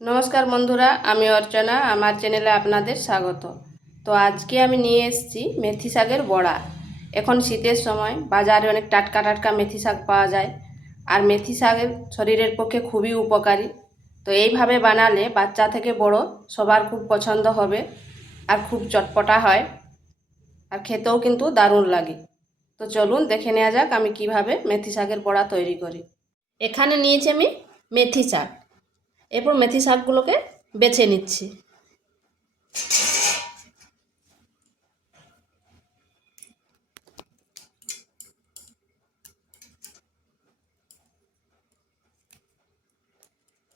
নমস্কার বন্ধুরা, আমি অর্চনা। আমার চ্যানেলে আপনাদের স্বাগত। তো আজকে আমি নিয়ে এসেছি মেথি শাকের বড়া। এখন শীতের সময় বাজারে অনেক টাটকা টাটকা মেথি শাক পাওয়া যায়, আর মেথি শাকের শরীরের পক্ষে খুবই উপকারী। তো এইভাবে বানালে বাচ্চা থেকে বড় সবার খুব পছন্দ হবে, আর খুব চটপটা হয়, আর খেতেও কিন্তু দারুণ লাগে। তো চলুন দেখে নেওয়া যাক আমি কিভাবে মেথি শাকের বড়া তৈরি করি। এখানে নিয়েছি আমি মেথি শাক। এরপর মেথি শাকগুলোকে বেছে নিচ্ছি।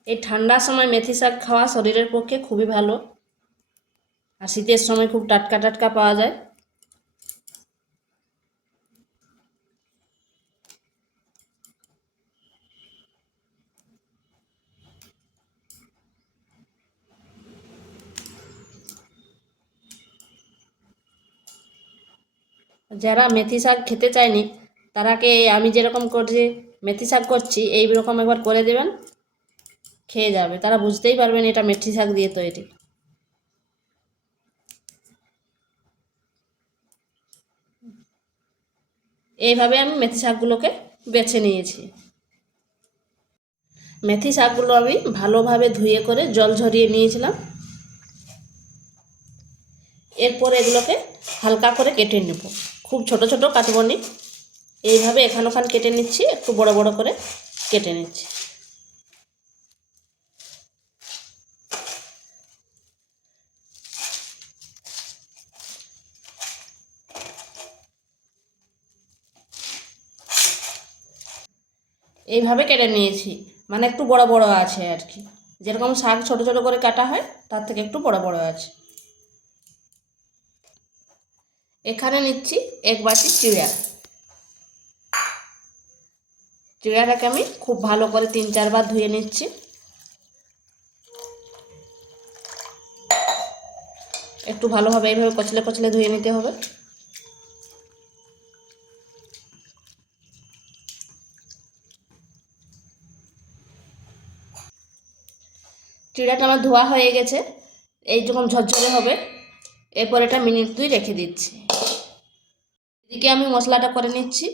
এই ঠান্ডার সময় মেথি শাক খাওয়া শরীরের পক্ষে খুবই ভালো, আর শীতের সময় খুব টাটকা টাটকা পাওয়া যায়। যারা মেথি শাক খেতে চায়নি তারাকে আমি যেরকম করে মেথি শাক করছি এই রকম একবার করে দেবেন, খেয়ে যাবে, তারা বুঝতেই পারবেন এটা মেথি শাক দিয়ে তৈরি। এইভাবে আমি মেথি শাকগুলোকে বেছে নিয়েছি। মেথি শাকগুলো আমি ভালোভাবে ধুয়ে করে জল ঝরিয়ে নিয়েছিলাম। এরপর এগুলোকে হালকা করে কেটে নেব, খুব ছোট ছোট কাটবো নি। এইভাবে এখান ওখান কেটে নিচ্ছি, একটু বড় বড় করে কেটে নিচ্ছি। এইভাবে কেটে নিয়েছি, মানে একটু বড় বড় আছে আর কি, যেরকম শাক ছোট ছোট করে কাটা হয় তার থেকে একটু বড় বড় আছে। এখানে নিচ্ছি এক বাটি চিড়া। চিড়াটাকে আমি খুব ভালো করে 3-4 বার ধুয়ে নিচ্ছি। একটু ভালোভাবে এইভাবে কচলে কচলে ধুয়ে নিতে হবে। চিড়াটা আমার ধোয়া হয়ে গেছে, এই যখন ঝরঝরে হবে। এরপর এটা মিনিট 2 রেখে দিচ্ছি। এদিকে আমি মশলাটা করে নিচ্ছি।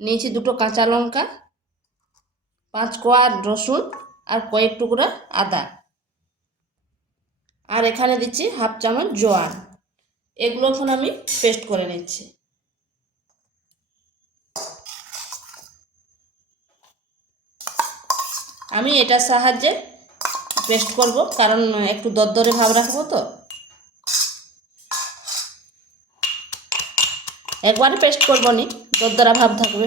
নিয়েছি 2টো কাঁচা লঙ্কা, 5 কোয়া রসুন, আর কয়েক টুকরা আদা, আর এখানে দিচ্ছি হাফ চামচ জোয়ান। এগুলো এখন আমি পেস্ট করে নিচ্ছি। আমি এটার সাহায্যে পেস্ট করব, কারণ একটু দরদরে ভাব রাখবো, তো একবারে পেস্ট করব নি, দরদরা ভাব থাকবে।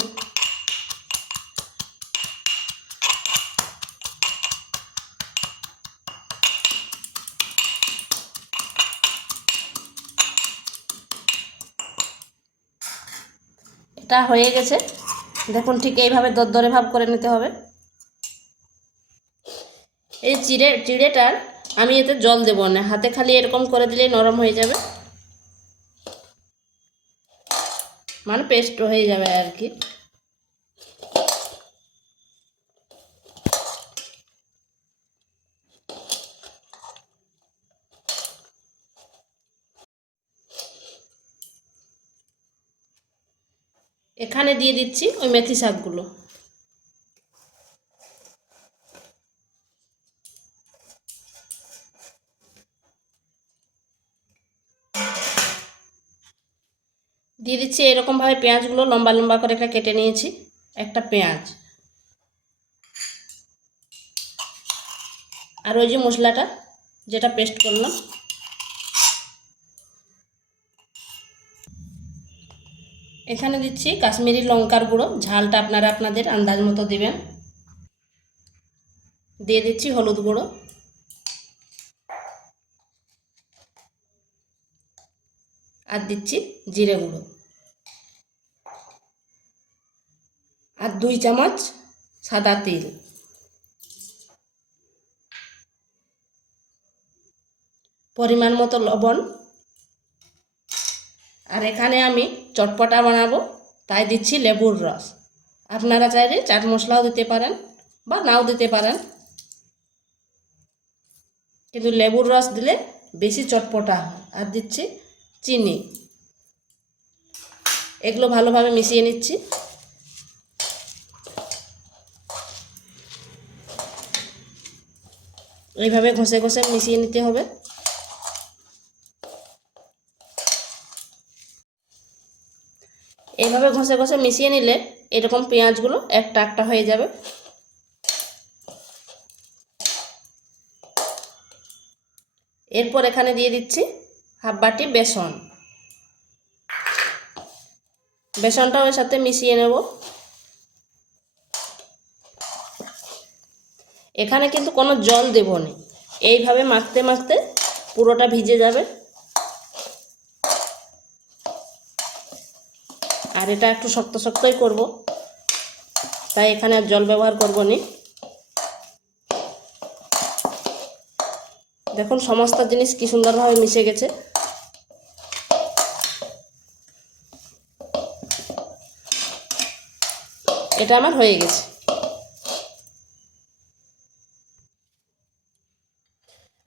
এটা হয়ে গেছে, দেখুন ঠিক এইভাবে দরদরে ভাব করে নিতে হবে। এই চিড়েটার আমি এতে জল দেব না, হাতে খালি এরকম করে দিলেই নরম হয়ে যাবে, মানে পেস্ট হয়ে যাবে আর কি। এখানে দিয়ে দিচ্ছি ওই মেথি শাকগুলো। দিয়ে দিচ্ছি এরকমভাবে পেঁয়াজগুলো লম্বা লম্বা করে একটা কেটে নিয়েছি, একটা পেঁয়াজ, আর ওই যে মশলাটা যেটা পেস্ট করলাম। এখানে দিচ্ছি কাশ্মীরি লঙ্কার গুঁড়ো, ঝালটা আপনারা আপনাদের আন্দাজ মতো দিবেন। দিয়ে দিচ্ছি হলুদ গুঁড়ো, আর দিচ্ছি জিরে গুঁড়ো, আর 2 চামচ সাদা তেল, পরিমাণ মতো লবণ। আর এখানে আমি চটপটা বানাবো, তাই দিচ্ছি লেবুর রস। আপনারা চাইলে চাট মশলাও দিতে পারেন বা নাও দিতে পারেন। কিন্তু লেবুর রস দিলে বেশি চটপটা হয়। আর দিচ্ছি চিনি। এগুলো ভালোভাবে মিশিয়ে নিচ্ছি। এইভাবে ঘষে ঘষে মিশিয়ে নিতে হবে। এইভাবে ঘষে ঘষে মিশিয়ে নিলে এরকম পেঁয়াজগুলো একটা একটা হয়ে যাবে। এরপর এখানে দিয়ে দিচ্ছি হাফ বাটি বেসন। বেসনটাও এর সাথে মিশিয়ে নেব। এখানে কিন্তু কোনো জল দেব না, এইভাবে মাখতে মাখতে পুরোটা ভিজে যাবে। আর এটা একটু শক্ত শক্তই করব, তাই এখানে আর জল ব্যবহার করব না। দেখুন সমস্ত জিনিস কি সুন্দরভাবে মিশে গেছে। এটা আমার হয়ে গেছে।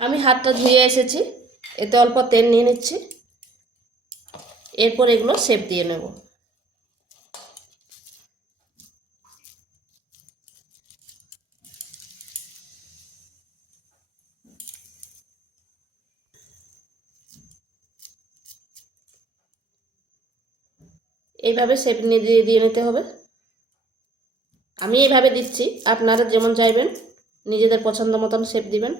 আমি হাতটা ধুয়ে এসেছি, এতে অল্প তেল নিয়ে নিচ্ছি। এরপর এগুলো শেপ দিয়ে নেব। এইভাবে শেপ দিয়ে নিতে হবে। আমি এইভাবে দিচ্ছি, আপনারা যেমন চাইবেন নিজেদের পছন্দ মতন শেপ দিবেন।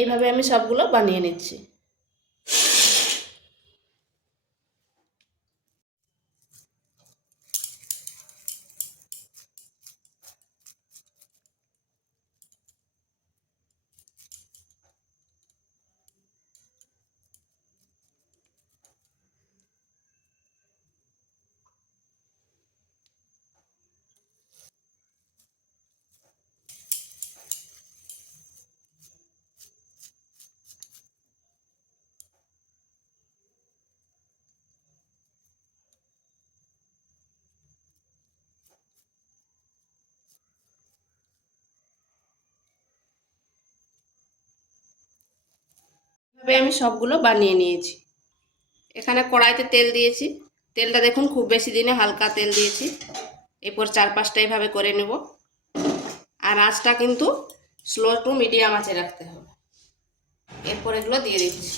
এইভাবে আমি সবগুলো বানিয়ে নিচ্ছি। এভাবে আমি সবগুলো বানিয়ে নিয়েছি। এখানে কড়াইতে তেল দিয়েছি। তেলটা দেখুন খুব বেশি দিনে হালকা তেল দিয়েছি। এরপর 4-5টা এইভাবে করে নেব। আর আঁচটা কিন্তু স্লো টু মিডিয়াম আঁচে রাখতে হবে। এরপর এগুলো দিয়ে দিচ্ছি।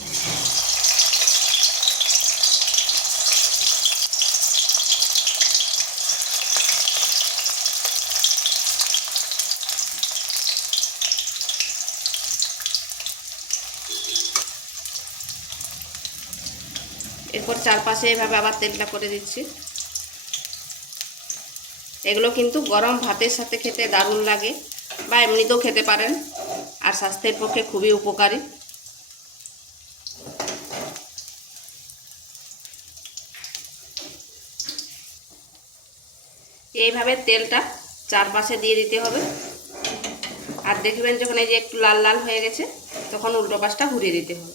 এরপর চারপাশে এভাবে আবার তেলটা করে দিচ্ছি। এগুলো কিন্তু গরম ভাতের সাথে খেতে দারুণ লাগে, বা এমনিতেও খেতে পারেন, আর স্বাস্থ্যের পক্ষে খুবই উপকারী। এইভাবে তেলটা চারপাশে দিয়ে দিতে হবে। আর দেখবেন যখন এই যে একটু লাল লাল হয়ে গেছে, তখন উল্টো পাশটা ঘুরিয়ে দিতে হবে।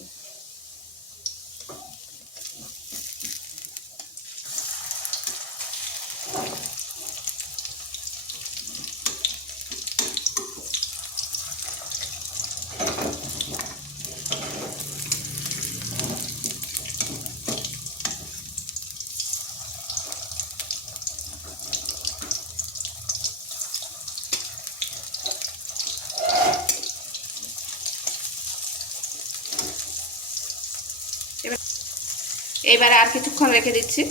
এইবারে আর কিছুক্ষণ রেখে দিচ্ছি।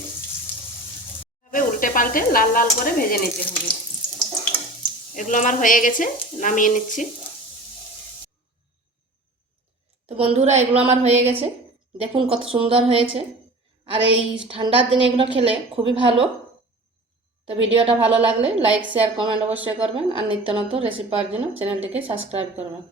উল্টে পাল্টে লাল লাল করে ভেজে নিতে হবে। এগুলো আমার হয়ে গেছে, নামিয়ে নিচ্ছি। তো বন্ধুরা, এগুলো আমার হয়ে গেছে, দেখুন কত সুন্দর হয়েছে। আর এই ঠান্ডার দিনে এগুলো খেলে খুবই ভালো। তো ভিডিওটা ভালো লাগলে লাইক শেয়ার কমেন্ট অবশ্যই করবেন। আর নিত্য নতুন রেসিপি পাওয়ার জন্য চ্যানেলটিকে সাবস্ক্রাইব করবেন।